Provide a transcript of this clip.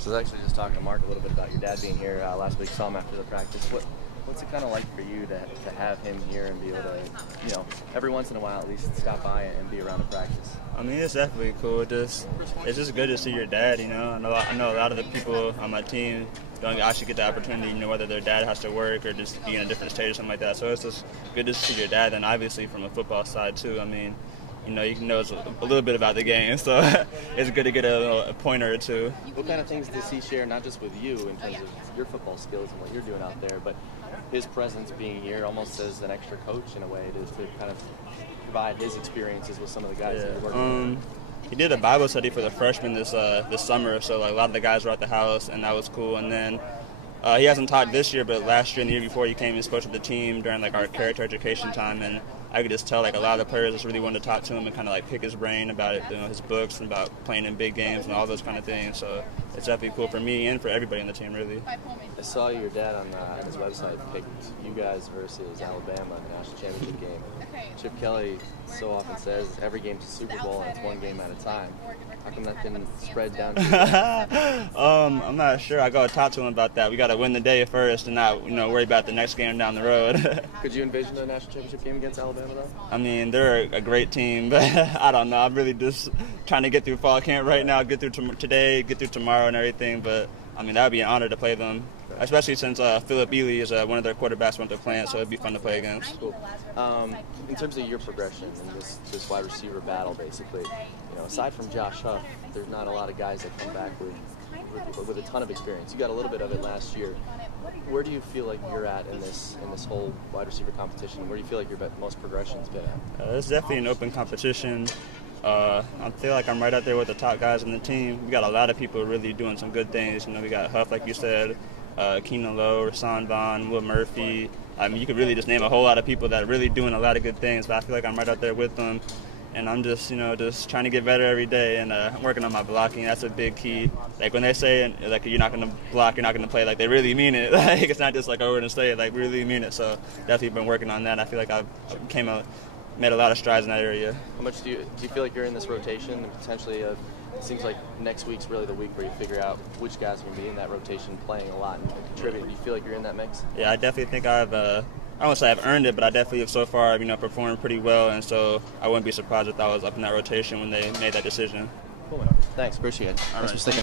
So I was actually just talking to Mark a little bit about your dad being here last week. Saw him after the practice. What's it kind of like for you to have him here and be able to, every once in a while at least stop by and be around the practice? I mean, it's definitely cool. It's just good to see your dad, I know a lot of the people on my team don't actually get the opportunity, whether their dad has to work or just be in a different state or something like that. So it's just good to see your dad, and obviously from a football side too. I mean, you can know a little bit about the game, so it's good to get a pointer or two. What kind of things does he share, not just with you in terms of your football skills and what you're doing out there, but his presence being here almost as an extra coach in a way to kind of provide his experiences with some of the guys that you're working with? He did a Bible study for the freshmen this summer, so a lot of the guys were at the house, and that was cool. And then he hasn't taught this year, but last year and the year before he came and spoke to the team during our character education time, and I could just tell a lot of the players just really wanted to talk to him and kind of pick his brain about it, his books and about playing in big games and all those kind of things. So it's definitely cool for me and for everybody on the team, really. I saw your dad on his website picked you guys versus Alabama in the national championship game. Chip Kelly so often says every game's a Super Bowl and it's one game at a time. How come that didn't spread down to you? I'm not sure. I got to talk to him about that. We got to win the day first and not worry about the next game down the road. Could you envision a national championship game against Alabama, though? I mean, they're a great team, but I don't know. I'm really just trying to get through fall camp right now, get through today, get through tomorrow and everything. But, I mean, that would be an honor to play them, especially since Philip Ely is one of their quarterbacks went to plant, so it'd be fun to play against. Cool. In terms of your progression and this wide receiver battle, basically, aside from Josh Huff, there's not a lot of guys that come back with a ton of experience. You got a little bit of it last year. Where do you feel like you're at in this whole wide receiver competition? Where do you feel like your most progression's been at? It's definitely an open competition. I feel like I'm right out there with the top guys in the team. We got a lot of people really doing some good things. We got Huff, like you said, Keenan Lowe, Rashawn Vaughn, Will Murphy. I mean, you could really just name a whole lot of people that are really doing a lot of good things, but I feel like I'm right out there with them. And I'm just, just trying to get better every day, and I'm working on my blocking. That's a big key. When they say, you're not going to block, you're not going to play, they really mean it. It's not just oh, we're going to say it, we really mean it. So definitely been working on that. I feel like I've made a lot of strides in that area. How much do you feel like you're in this rotation, and potentially it seems like next week's really the week where you figure out which guys are going to be in that rotation playing a lot and contributing? Do you feel like you're in that mix? Yeah, I definitely think I won't say I've earned it, but I definitely have so far, performed pretty well, and so I wouldn't be surprised if I was up in that rotation when they made that decision. Cool. Thanks, appreciate it. Thanks for sticking.